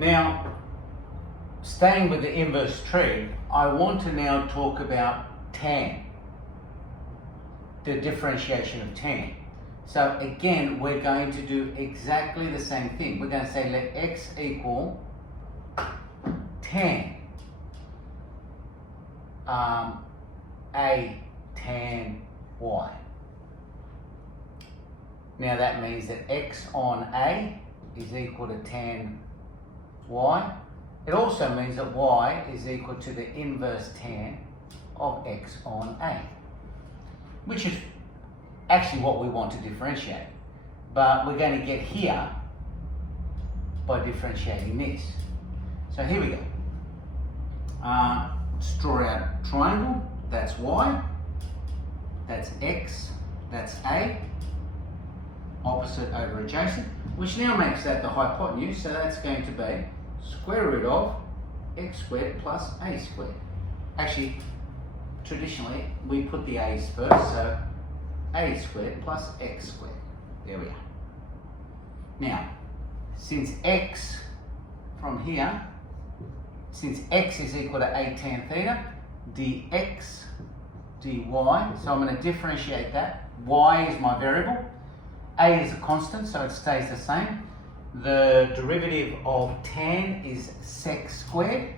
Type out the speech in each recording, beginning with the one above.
Now, staying with the inverse tree, I want to now talk about tan, the differentiation of tan. So again, we're going to do exactly the same thing. We're going to say let x equal tan A tan y. Now that means that x on A is equal to tan y. It also means that y is equal to the inverse tan of x on A, which is actually what we want to differentiate. But we're going to get here by differentiating this. So here we go. Let's draw out a triangle. That's y, that's x, that's A, opposite over adjacent, which now makes that the hypotenuse, so that's going to be square root of x squared plus a squared. Actually, traditionally, we put the a's first, so a squared plus x squared. There we are. Now, since x from here, since x is equal to a tan theta, dx dy, so I'm going to differentiate that. Y is my variable. A is a constant, so it stays the same. The derivative of tan is sec squared.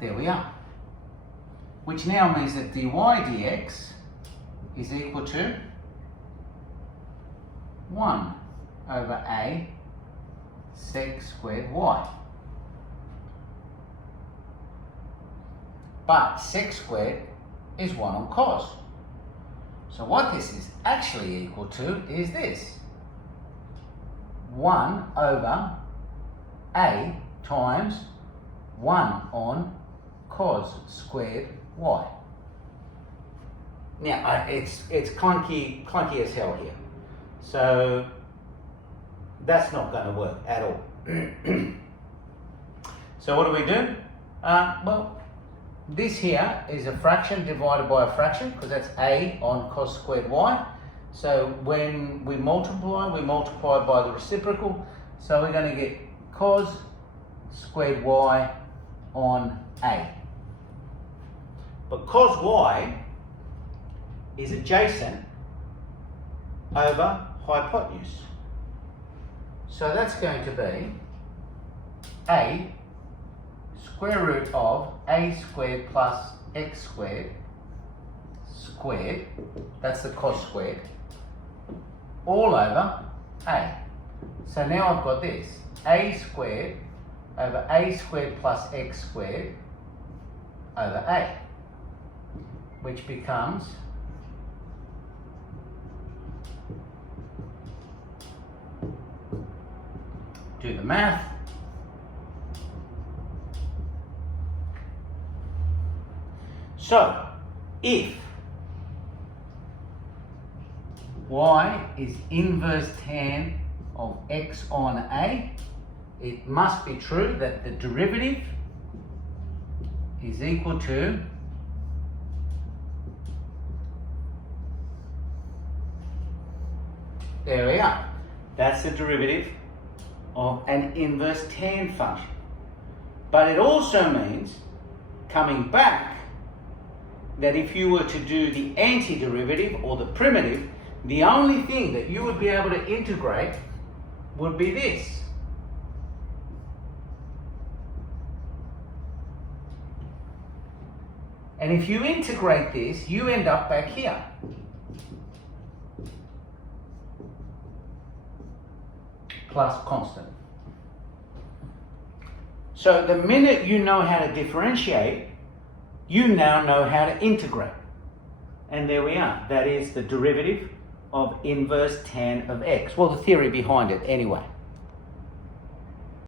There we are. Which now means that dy dx is equal to 1 over A sec squared y. But sec squared is 1 on cos. So what this is actually equal to is this. 1 over A times 1 on cos squared y. Now, it's clunky as hell here. So that's not going to work at all. So what do? Well, this here is a fraction divided by a fraction, because that's A on cos squared y. So when we multiply by the reciprocal. So we're going to get cos squared y on A. But cos y is adjacent over hypotenuse. So that's going to be A square root of a squared plus x squared squared, that's the cos squared, all over A. So now I've got this, a squared over a squared plus x squared over A, which becomes do the math. So, if y is inverse tan of x on A, it must be true that the derivative is equal to there we are. That's the derivative of an inverse tan function. But it also means, coming back, that if you were to do the antiderivative or the primitive, the only thing that you would be able to integrate would be this. And if you integrate this, you end up back here. Plus constant. So the minute you know how to differentiate, you now know how to integrate. And there we are. That is the derivative of inverse tan of x. Well, the theory behind it anyway.